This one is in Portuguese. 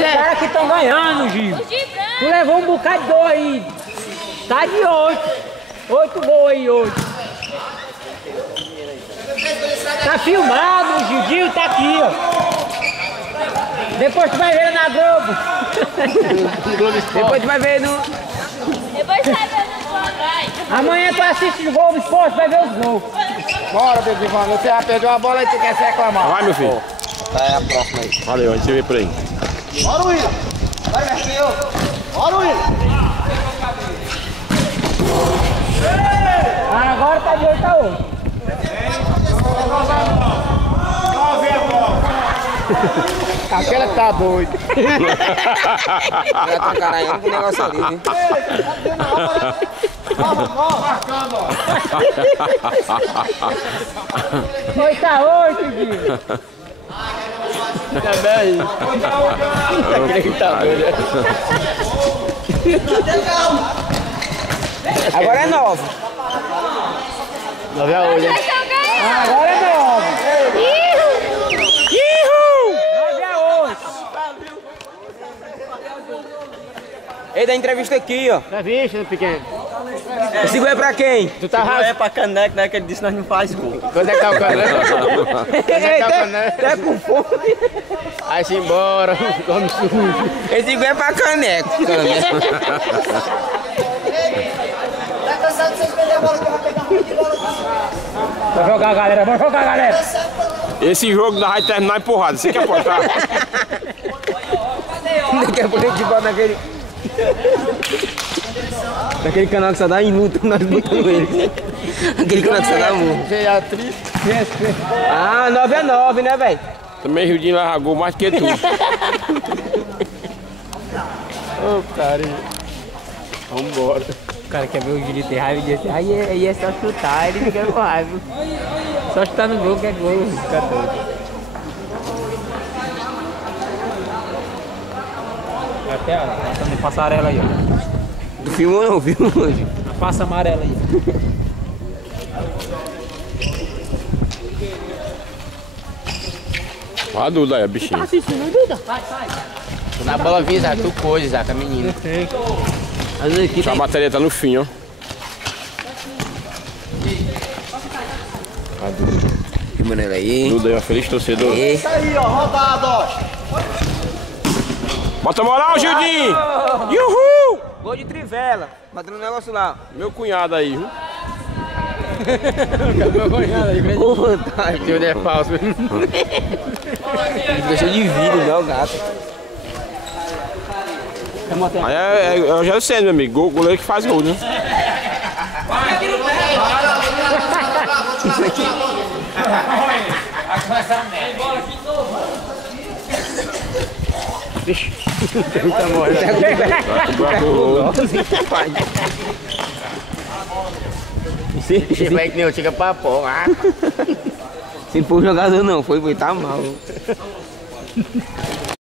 Os caras que estão ganhando, Gil. Tu levou um bocado de gol aí. Tá de 8. 8 gols aí hoje. Tá filmado, o Gil tá aqui, ó. Depois tu vai ver na Globo. Depois tu vai ver no... Depois sai vendo o Globo. Amanhã tu assiste o Globo Esporte, vai ver os gols. Bora, Bedivan, você já perdeu a bola e tu quer se reclamar. Vai, meu filho. Tá, é a próxima aí. Valeu, a gente se vê por aí. Bora, William. Vai, Garcia. Bora, William. Agora tá de 8 a 8. Aquela que tá doido. Já tá caralhando com o negócio ali, viu? 8 a 8, Gil. Também. Aquele que tá doido. Agora é 9. 9 a 8. Agora é 9. 9 a 8. Ei, dá entrevista aqui, ó. Entrevista, pequeno. Esse gol é pra quem? Tu tá rasgando. É pra caneco, né? Que ele disse que nós não faz gol. Quando é que tá o caneco? Até com fome. Vai-se embora, come sujo. Esse gol é pra caneco. Tá cansado de vocês perderem a bola que eu vou pegar muito de bola. Vamos jogar, galera. Vamos jogar, galera. Esse jogo vai terminar em porrada. Você quer apostar? Daqui a pouco a gente bota naquele... Naquele canal que só dá em luta, nós botamos ele. Aquele canal que só dá murro. Ah, 9 a 9, né, velho? Também Rildinho largou mais que tu. Ô, cara. Vambora. O cara quer ver o Gil ter raiva e diz assim, aí é só chutar, ele fica com raiva. Só chutar no gol que é gol, fica doido. Até ó, passando de passarela aí, ó. Tu filmou ou não? Filmou hoje? A passa amarela aí. Olha a Duda aí, a bichinha. Tá assistindo, Duda? Vai. Na bola vinha, Zaca, tu coisa, Zaca, menino. Mas aqui A bateria tá no fim, ó. filmando ele aí. Duda aí, ó, feliz torcedor. Isso aí, ó, rodado, ó. Bota moral, Gildinho! Uhul! Gol de trivela. Batendo um negócio lá. Meu cunhado aí, viu? Ô, vantagem. Teu é falso. Deixou de vidro já o gato. Aí eu já sei, meu amigo. Goleiro que faz gol, né? Tá morrendo. Esse vai que nem eu, chega pra porra. Se for jogador não, foi, tá mal.